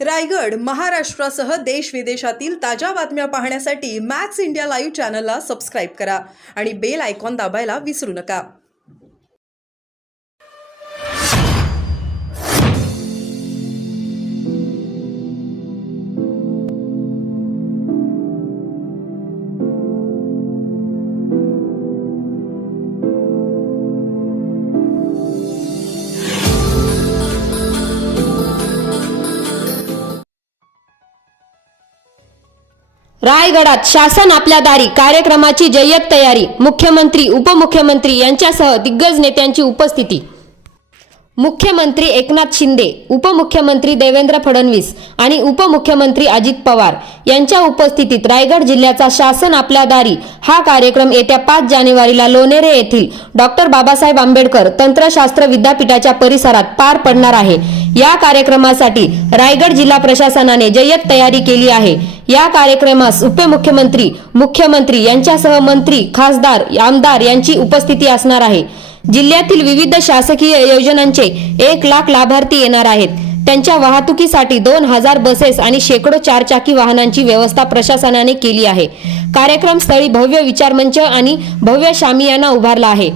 रायगड महाराष्ट्रासह देश विदेशातील ताज्या बातम्या पाहण्यासाठी मॅक्स इंडिया लाईव्ह चॅनलला सबस्क्राईब करा आणि बेल आयकॉन दाबायला विसरू नका। रायगडात शासन आपल्या दारी कार्यक्रमाची जय्यत तयारी। मुख्यमंत्री उपमुख्यमंत्री यांच्यासह दिग्गज नेत्यांची उपस्थिती। मुख्यमंत्री एकनाथ शिंदे, उपमुख्यमंत्री देवेंद्र फडणवीस आणि उपमुख्यमंत्री अजित पवार यांच्या उपस्थितीत रायगड जिल्ह्याचा शासन आपल्या दारी हा कार्यक्रम येत्या 5 जानेवारीला लोणेरे येथील डॉक्टर बाबासाहेब आंबेडकर तंत्रशास्त्र विद्यापीठाच्या परिसरात पार पडणार आहे। या कार्यक्रमासाठी रायगड जिल्हा प्रशासनाने जय्यत तयारी केली आहे। या कार्यक्रमास उपमुख्यमंत्री, मुख्यमंत्री यांच्यासह मंत्री, खासदार, आमदार यांची उपस्थिती असणार आहे। जिल्ह्यातील विविध शासकीय योजनांचे 1 लाख लाभार्थी येणार आहेत। त्यांच्या वाहतुकीसाठी 2000 बसेस आणि शेकडो 4 चाकी वाहनांची व्यवस्था प्रशासनाने केली आहे। कार्यक्रम स्थळी भव्य विचारमंच आणि भव्य शामियाना उभारला आहे।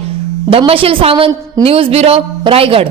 Dhammasheel Sawant, news bureau, Raigad.